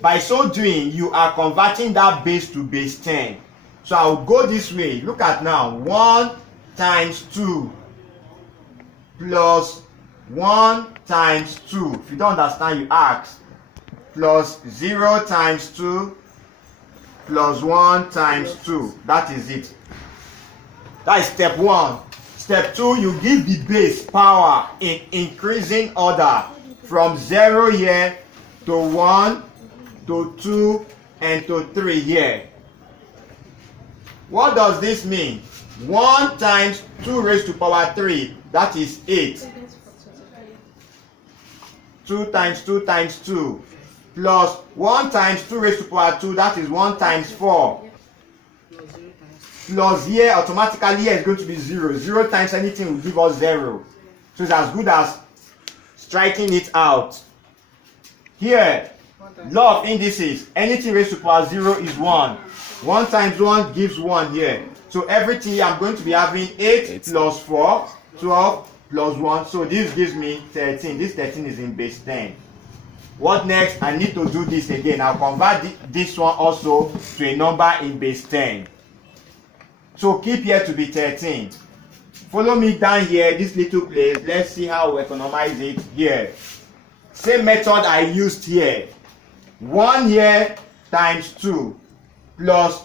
By so doing, you are converting that base to base 10. So I'll go this way. Look at now. 1 times 2 plus 1 times 2. If you don't understand, you ask. Plus 0 times 2 plus 1 times 2. That is it. That is step 1. Step 2, you give the base power in increasing order from 0 here to 1 to 2 and to 3 here. What does this mean? 1 times 2 raised to power 3, that is 8. 2 times 2 times 2 plus 1 times 2 raised to power 2, that is 1 times 4. Plus here, automatically here is going to be 0. 0 times anything will give us 0. So it's as good as striking it out. Here, law of indices, anything raised to power 0 is 1. 1 times 1 gives 1 here. So everything here, I'm going to be having 8 plus 4, 12 plus 1. So this gives me 13. This 13 is in base 10. What next? I need to do this again. I'll convert this one also to a number in base 10. So keep here to be 13. Follow me down here, this little place. Let's see how we economize it here. Same method I used here. 1 here times 2 plus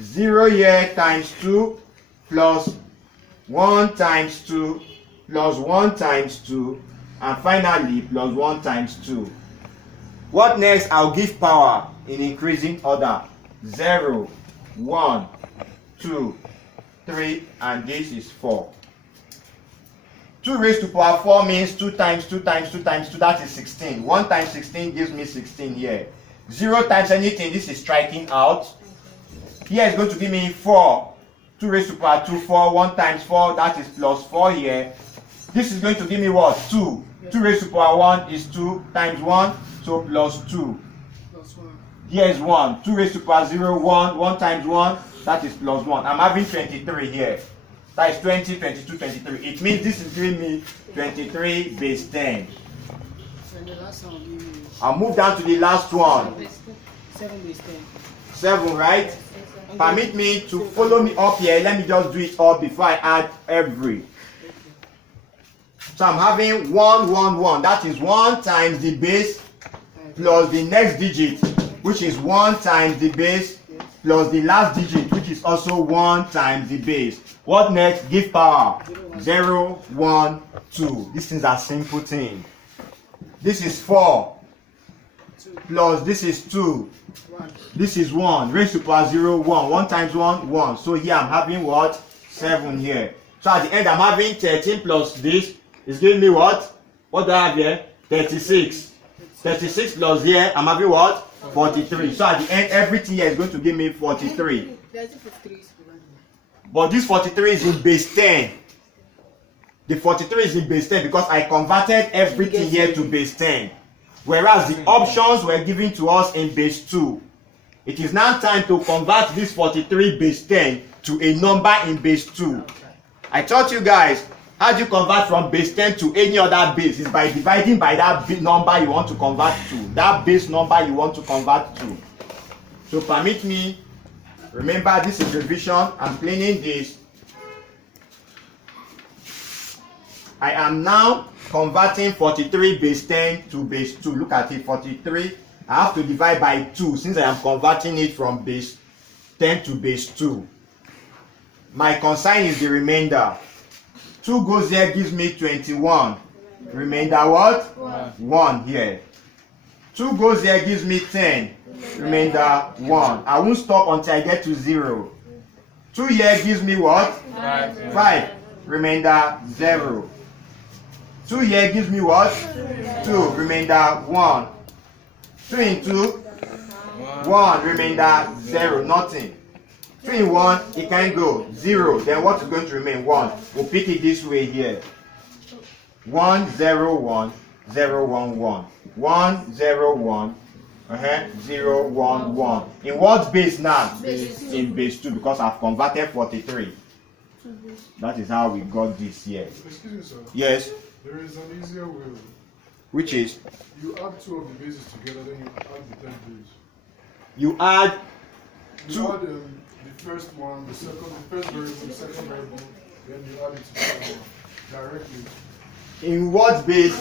0 here times 2 plus 1 times 2 plus 1 times 2 and finally plus 1 times 2. What next? I'll give power in increasing order. 0, 1, 2, 3, and this is 4. 2 raised to power 4 means 2 times 2 times 2 times 2, that is 16. 1 times 16 gives me 16 here. 0 times anything, this is striking out. Here is going to give me 4. 2 raised to power 2, 4. 1 times 4, that is plus 4 here. This is going to give me what? 2. 2 raised to power 1 is 2 times 1, so plus 2. Here is 1. 2 raised to power 0, 1. 1 times 1, that is plus 1. I'm having 23 here. That is 20, 22, 23. It means this is giving me 23 base 10. I'll move down to the last one. 7 base 10. 7, right? Permit me to follow me up here. Let me just do it all before I add every. So I'm having 1, 1, 1. That is 1 times the base plus the next digit, which is 1 times the base plus the last digit, which is also 1 times the base. What next? Give power. 0, 1, 2. These things are simple things. This is 4 plus this is 2. This is 1. Raised to power 0, 1. 1 times 1, 1. So here I'm having what? 7 here. So at the end I'm having 13 plus this is giving me what? What do I have here? 36. 36 plus here I'm having what? 43. So at the end everything here is going to give me 43. But this 43 is in base 10. The 43 is in base 10 because I converted everything here to base 10. Whereas the options were given to us in base 2. It is now time to convert this 43 base 10 to a number in base 2. I taught you guys how do you convert from base 10 to any other base. It's by dividing by that number you want to convert to. That base number you want to convert to. So permit me, remember this is revision. I'm cleaning this. I am now converting 43 base 10 to base 2. Look at it, 43. I have to divide by 2 since I am converting it from base 10 to base 2. My consign is the remainder. 2 goes here, gives me 21. Remainder what? 1 here. 2 goes here, gives me 10. Remainder 1. I won't stop until I get to 0. 2 here gives me what? 5. Remainder 0. 2 here gives me what? 2. Remainder 1. 2 into 1. Remainder 0. Nothing. 2 in 1, it can go 0. Then what is going to remain? 1. We'll pick it this way here. 1, 0, 1, 0, 1, 1. 1, 0, 1, 0, 1, 1. In what base now? In base 2 because I've converted 43. That is how we got this here. Excuse me, sir. Yes. There is an easier way which is You add two of the bases together, then you add the third base. you add You two. add the first one, the first variable, the second variable, then you add it to the third one directly. In what base?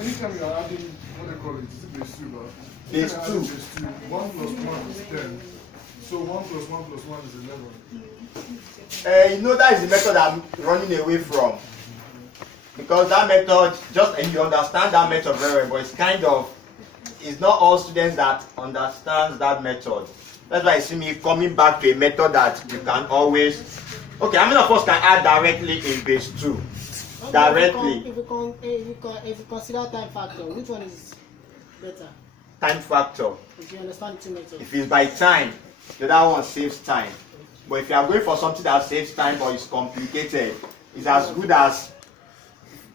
Anytime you are adding, what they call it, it's base 2, but Base anytime you 2. add base 2, 1 plus 1 is 10. So 1 plus 1 plus 1 is 11. You know that is the method I'm running away from. Because that method, and you understand that method very well, but it's not all students that understands that method. That's why you see me coming back to a method that you can always. Okay, how many of us can add directly in base 2? Directly. If you consider time factor, which one is better? Time factor. If you understand the two methods. If it's by time, the other one saves time. But if you are going for something that saves time but is complicated, it's as good as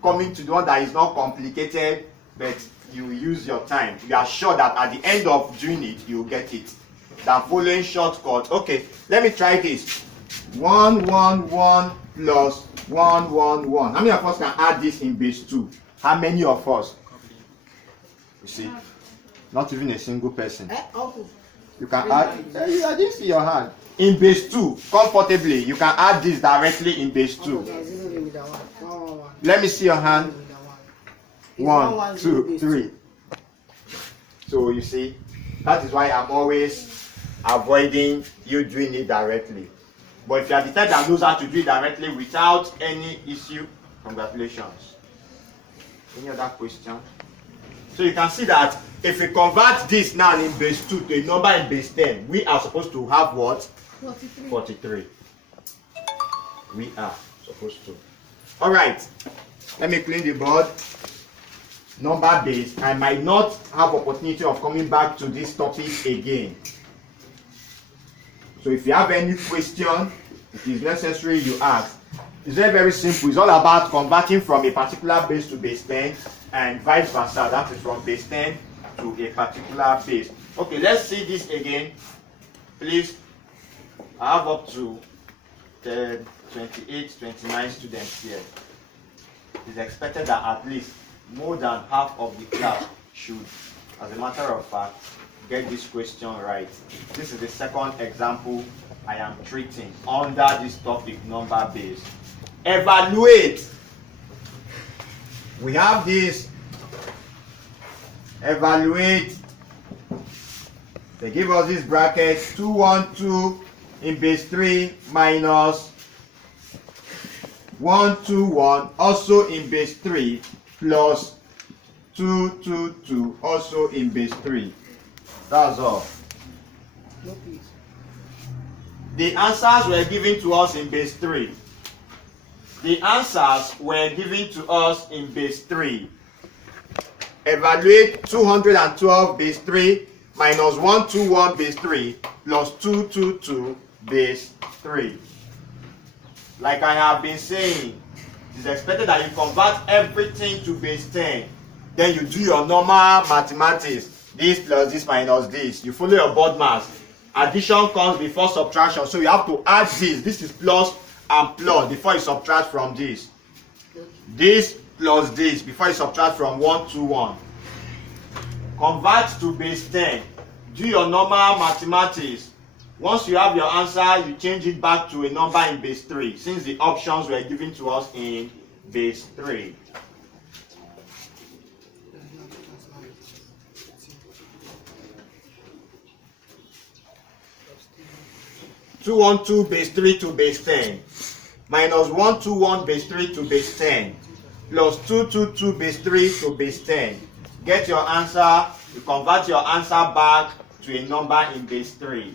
coming to the one that is not complicated, but you use your time. You are sure that at the end of doing it, you will get it. Than following shortcut. Okay, let me try this. 1, 1, 1 plus 1, 1, 1. How many of us can add this in base 2? How many of us? You see, not even a single person. Uncle. You can add. I didn't see your hand. In base 2, comfortably, you can add this directly in base 2. Let me see your hand. 1, 2, 3. So you see, that is why I'm always avoiding you doing it directly. But if you are the type that knows how to do it directly without any issue, congratulations. Any other question? So you can see that if we convert this now in base 2 to a number in base 10, we are supposed to have what? 43. 43. We are supposed to. Alright, let me clean the board. Number base. I might not have opportunity of coming back to this topic again. So if you have any question, it is necessary you ask. It's very, very simple. It's all about converting from a particular base to base 10 and vice versa. That is from base 10 to a particular base. Okay, let's see this again. Please, I have up to 28, 29 students here. It is expected that at least more than half of the class should, as a matter of fact, get this question right. This is the second example I am treating under this topic, number base. Evaluate. We have this. Evaluate. They give us this bracket 212 in base 3 minus 121 also in base 3 plus 222 also in base 3. That's all. No, please. The answers were given to us in base 3. The answers were given to us in base 3. Evaluate 212 base 3 minus 121 base 3 plus 222 base 3. Like I have been saying, it is expected that you convert everything to base 10. Then you do your normal mathematics. This plus this minus this. You follow your board maths. Addition comes before subtraction. So you have to add this. This is plus and plus before you subtract from this. This plus this before you subtract from 1 to 1. Convert to base 10. Do your normal mathematics. Once you have your answer, you change it back to a number in base 3 since the options were given to us in base 3. Two 112 base 3 to base 10 minus 121 base 3 to base 10 plus 222 base 3 to base 10. Get your answer. You convert your answer back to a number in base 3.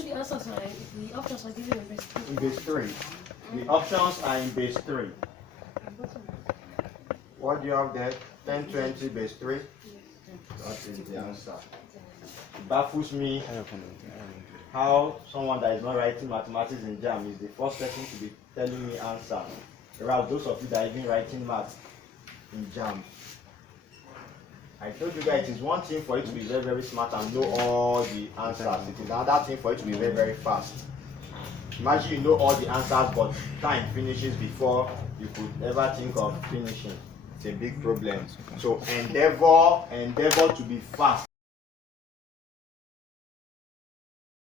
see the answers are the options are given in base 2. In base 3. The options are in base 3. What do you have there? 1020 base 3. That is the answer. It baffles me how someone that is not writing mathematics in JAM is the first person to be telling me answer. Whereas those of you that are even writing math in JAM. I told you guys it is one thing for you to be very, very smart and know all the answers. It is another thing for you to be very, very fast. Imagine you know all the answers, but time finishes before you could ever think of finishing. It's a big problem. So endeavor to be fast.